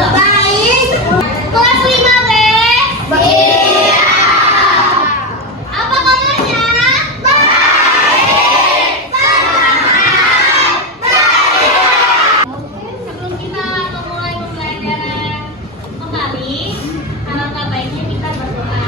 Baik. Kelas 5B. Iya. Apa kabarnya? Baik. Semangat. Baik. Sebelum kita memulai pembelajaran kembali, alangkah baiknya kita berdoa.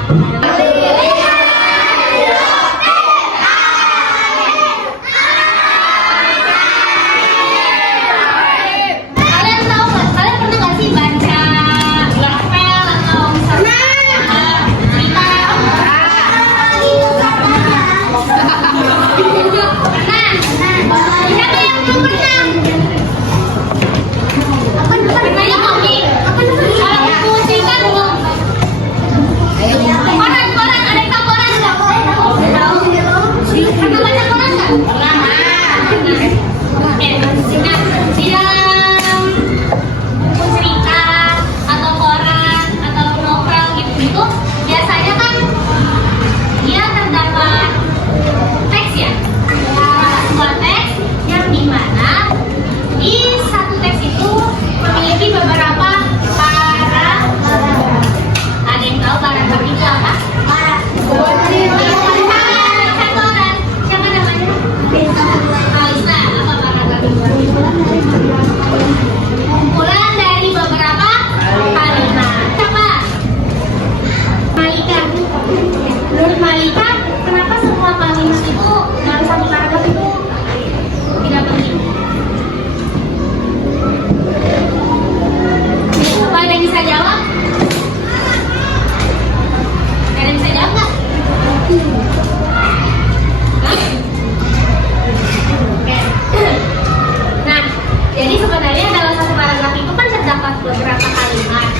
Beberapa kalimat.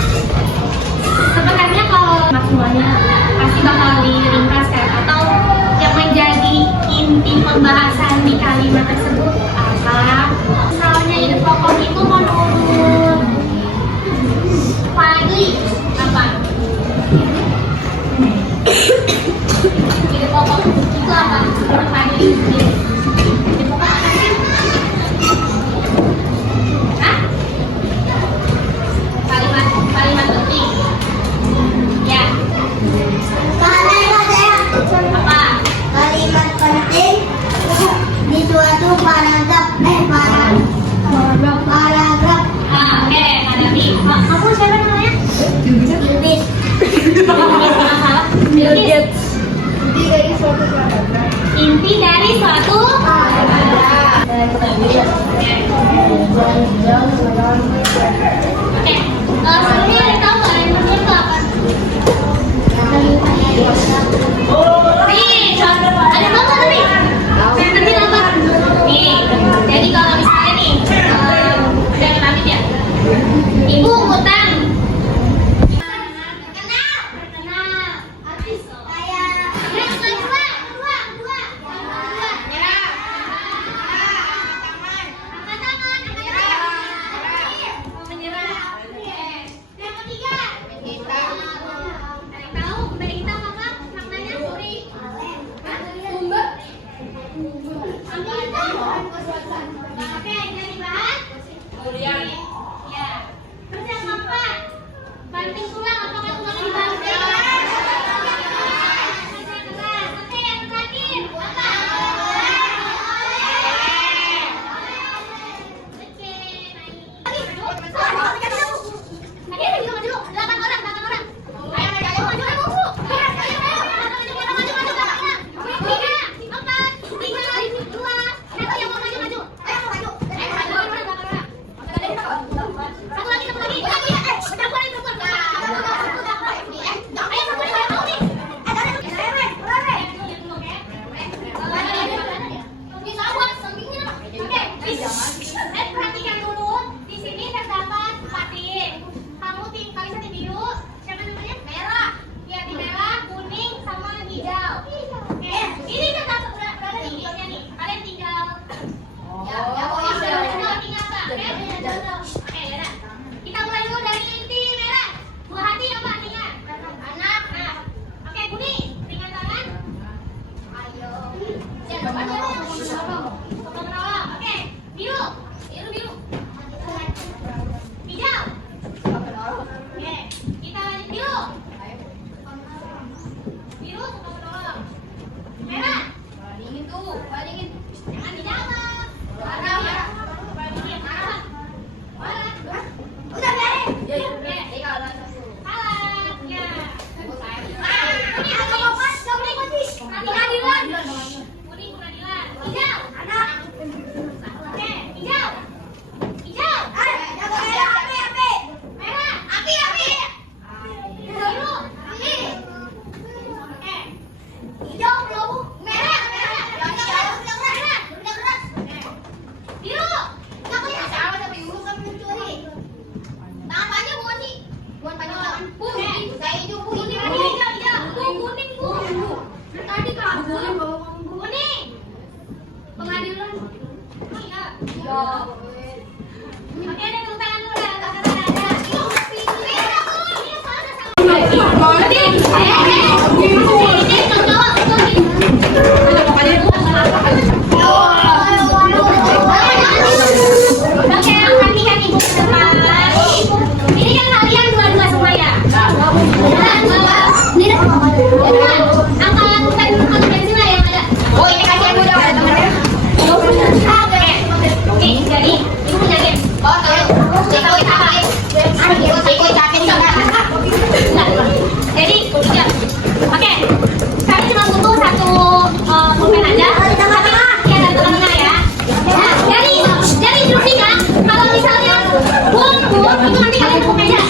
Sebenarnya kalau semuanya pasti bakal diringkas kan, atau yang menjadi inti pembahasan di kalimat tersebut apa? Misalnya ide pokok itu menurut Fadli apa? Ide pokok itu apa? Menurut Fadli. Ide pokok apa sih? Kalimat penting. Ya. Apa? Kalimat penting di suatu paragraf. Paragraf. Oke, hadapi. Kamu siapa namanya? Yudit. Yudit. Inti dari suatu paragraf. Oke. Sebelumnya ada tahu nggak yang benar itu apa? Nih, ada tahu nggak tadi? Yang penting apa? Nih, jadi kalau misalnya nih, jangan pamit ya. Ibu utang. Kenal. Habis kayak. Dua. Angkat tangan. Menyerah. Salah. Ya. Pengadilan. Iya. Oke, ada tepuk tangan dulu ya. Oke, yang perhatikan ibu ke depan. Ini kan kalian dua-dua semua ya. Angkat pensil yang ada. Oh, ini kasih ibu dong teman-teman. Oke, jadi ibu punya game. Oh, tahu kita apa? Aku ucapin jadi, ya. Oke, kami cuma butuh satu pulpen aja. Tapi ya ada tengahnya ya. Nah, dari instruksinya, kalau misalnya bum itu nanti kalian buka aja.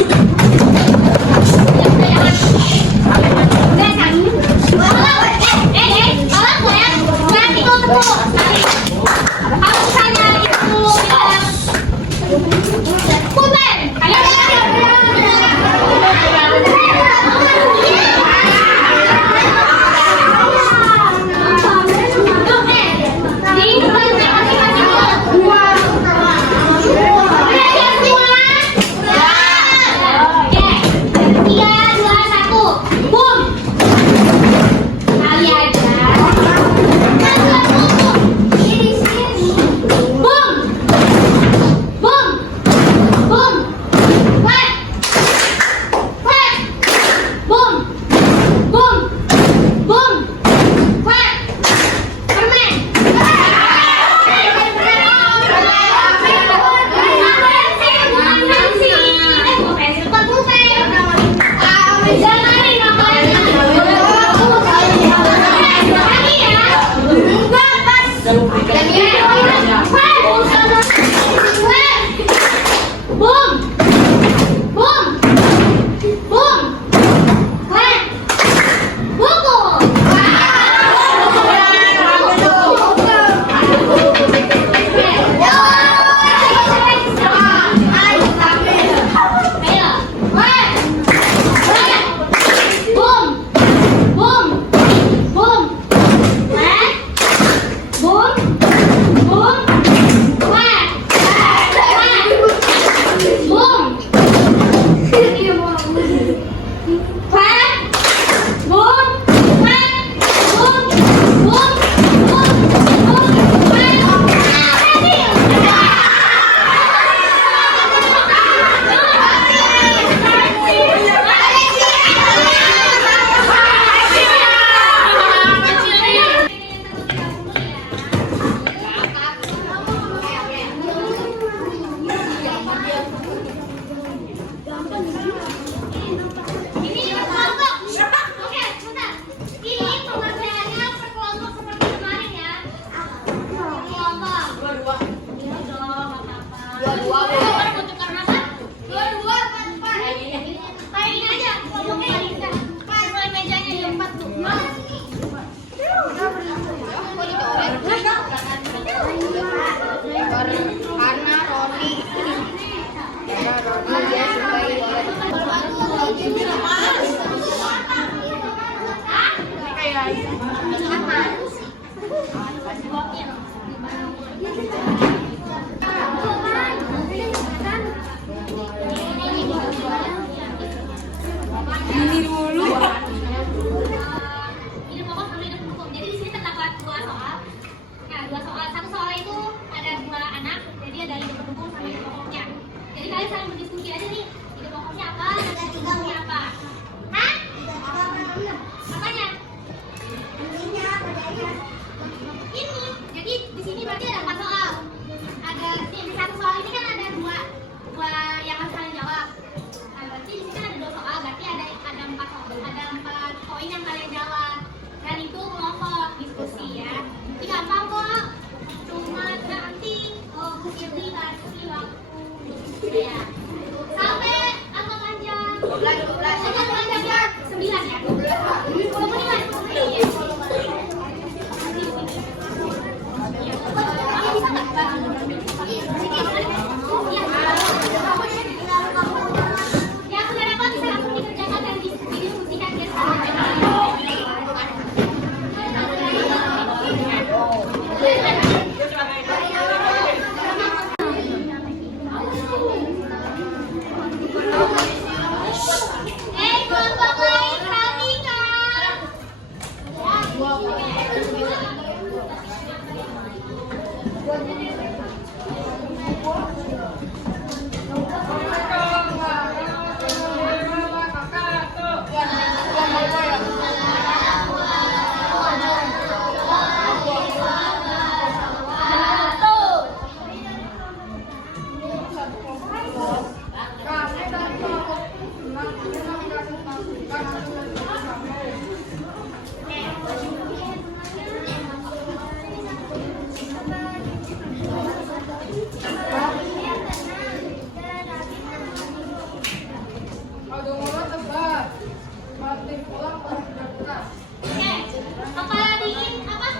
Kepala dingin apa?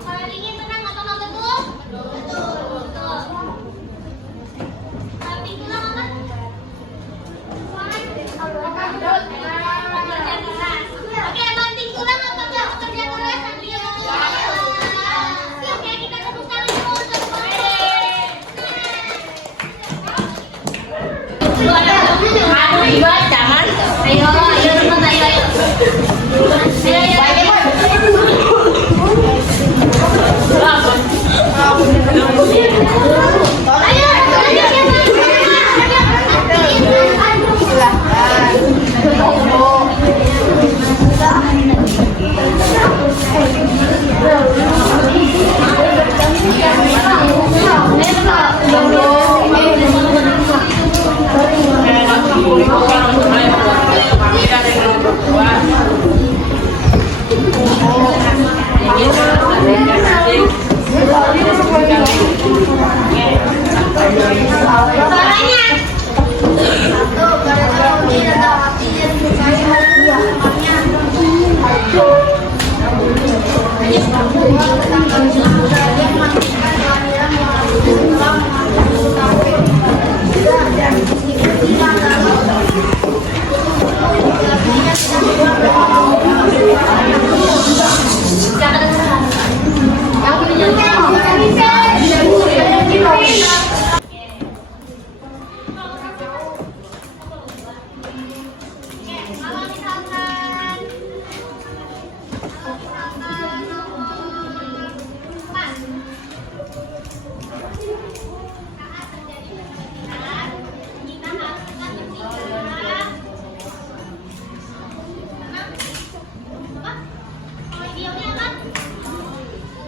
Kepala dingin tenang atau betul? Betul. Banting tulang apa? Pekerja keras. Oke, banting tulang apa enggak? Pekerja keras ambil. Oke, kita tepuk tangan dulu untuk Ayo, teman, ayo.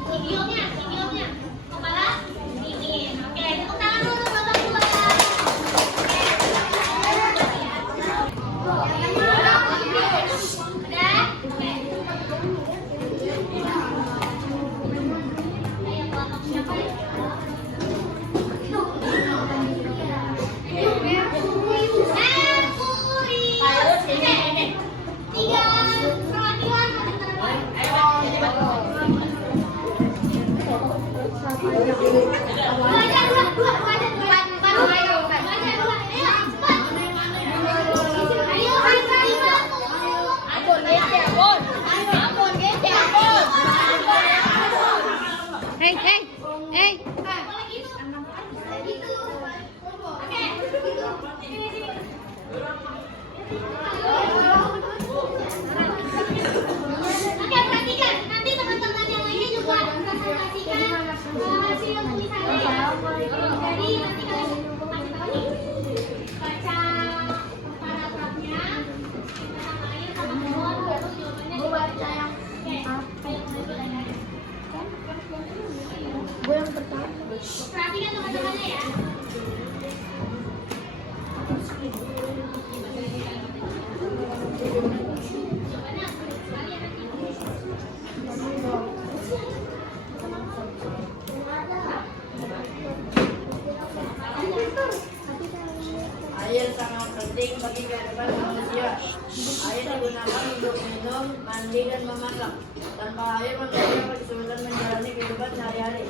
Videonya. Kepala dingin. Oke, tepuk tangan dulu babak dua. Udah? Oke. Ayo, kelompok siapa ya? Oke, perhatikan. Nanti teman-teman yang lainnya juga presentasikan hasil tulisannya ya. Jadi nanti kalian kasih tahu nih. Baca paragrafnya, sama air sama pohon, terus jawabannya dibaca. Oke, ayo mulai. Gue yang pertama. Perhatikan teman-temannya ya. Air sangat penting bagi kehidupan manusia. Air digunakan untuk minum, mandi, dan memasak. Tanpa air, manusia kesulitan menjalani kehidupan sehari-hari.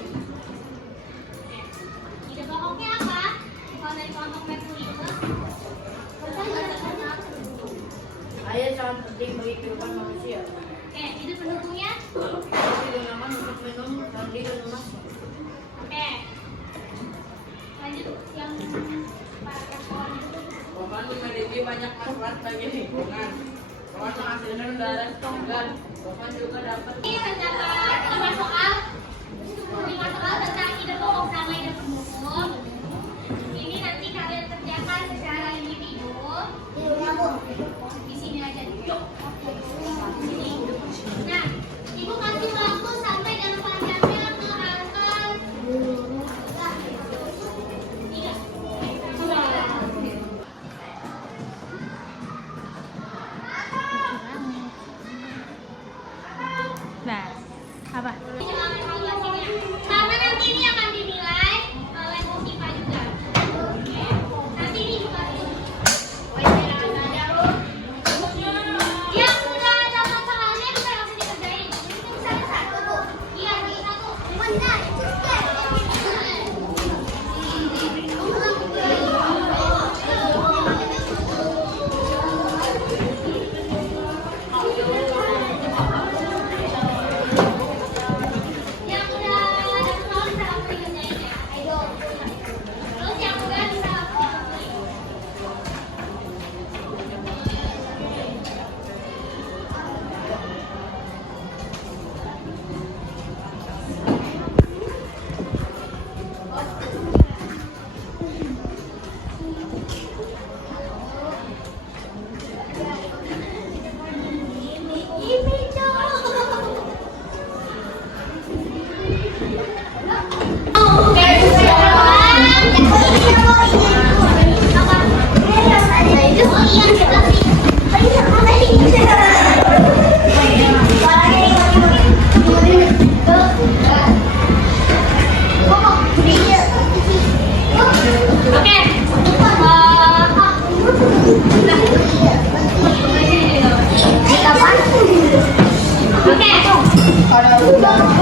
Ide pokoknya apa? Kalau dari kelompok Mercury itu, Air sangat penting bagi kehidupan manusia. oke, ide pendukungnya, Air digunakan untuk minum, mandi, dan memasak. oke. Lanjut yang paragraf bawah itu. Pohon memiliki banyak manfaat bagi lingkungan. Pohon menghasilkan udara segar. Pohon juga dapat Ini terdapat 5 soal tentang ide pokok sama ide pendukung. Ini nanti kalian kerjakan secara individu. Di sini aja. Di sini. Nah, ibu kasih waktu sampai dalam panjangnya ke angka 3. Bang.